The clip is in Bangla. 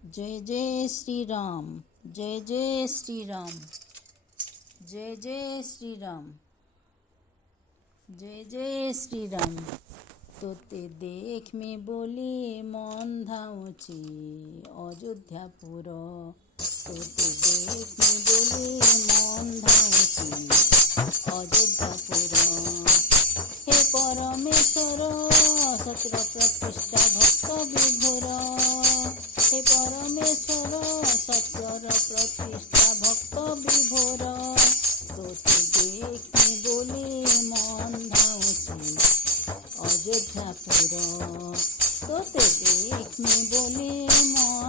जय जय श्री राम, जय जय श्री राम, जय जय श्री राम, जय जय श्री राम। তোতে দেখ মে বলি মন ধাউছি অযোধ্যাপুর, তোতে দেখ মে বলি মন ধাউছি অযোধ্যাপুর। হে পরমেশ্বর সত্র প্রতিষ্ঠা ভক্ত বিভোর, হে পরমেশ্বর সত্র প্রতিষ্ঠা ভক্ত বিভোর। তোতে দেখ মে বলি মন ধাউছি অযোধ্যাপুর, তোতে দেখ মে বলি মন